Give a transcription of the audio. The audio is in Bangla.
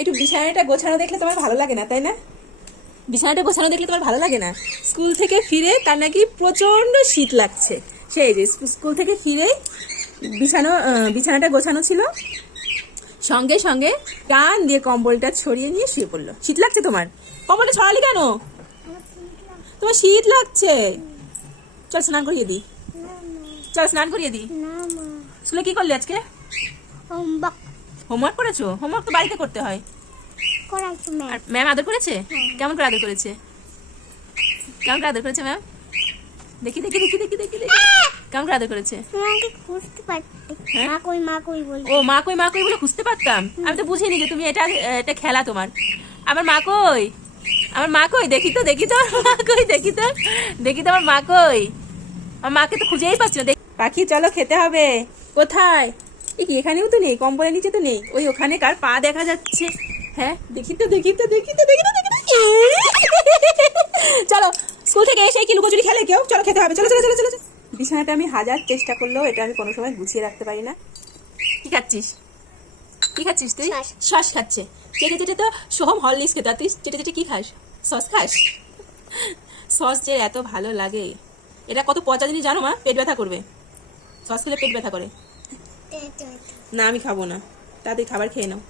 একটু বিছানাটা গোছানো দেখলে তোমার ভালো লাগে না, তাই না? বিছানাটা গোছানো দেখলে তোমার ভালো লাগে না? স্কুল থেকে ফিরে তার নাকি প্রচন্ড শীত লাগছে। সেই যে স্কুল থেকে ফিরে বিছানাটা গোছানো ছিল, সঙ্গে সঙ্গে টান দিয়ে কম্বলটা ছড়িয়ে নিয়ে শুয়ে পড়লো। শীত লাগছে তোমার? কম্বলটা ছড়ালি কেন? তোমার শীত লাগছে। চল স্নান করিয়ে দিই, চল স্নান করিয়ে দিই। স্কুলে কি করলি আজকে? হোমওয়ার্ক করেছো? হোমওয়ার্ক তো বাড়িতে করতে হয়। আর ম্যাম আদর করেছে? কেমন করে আদর করেছে? কেমন করে আদর করেছে ম্যাম? দেখি দেখি দেখি দেখি দেখি দেখি কেমন করে আদর করেছে? ও মা কই মা কই বলে খুঁজতে পারতাম। আমি তো বুঝিনি যে তুমি এটা খেলা তোমার। আমার মা কই, আমার মা কই, দেখি তো দেখি তো মা কই, দেখি তো দেখি তো আমার মা কই। আমার মাকে তো খুঁজেই পাচ্ছি না। পাখি চলো খেতে হবে। কোথায়? এই কি এখানেও তো নেই, কম্বলের নিচে তো নেই, ওই ওখানে কার পা দেখা যাচ্ছে। হ্যাঁ দেখি তো দেখি তো দেখি তো দেখি তো দেখি তো। চলো স্কুল থেকে এসে কি লুকোচুরি খেলে কেউ? চলো খেতে হবে, চলো চলো চলো চলো। বিছানাটা আমি হাজার চেষ্টা করলেও এটা আমি কোনো সময় গুছিয়ে রাখতে পারি না। কি খাচ্ছিস? কি খাচ্ছিস তুই? সস খাচ্ছে। চেটে চেটে তো সোহম হরলিক্স খেতে, তুই চেটে চেটে কি খাস? সস খাস? সস যে এত ভালো লাগে, এটা কত পচা জিনিস জানো মা? পেট ব্যথা করবে, সস খেলে পেট ব্যথা করে। না আমি খাবো না, তাড়াতাড়ি খাবার খেয়ে নাও।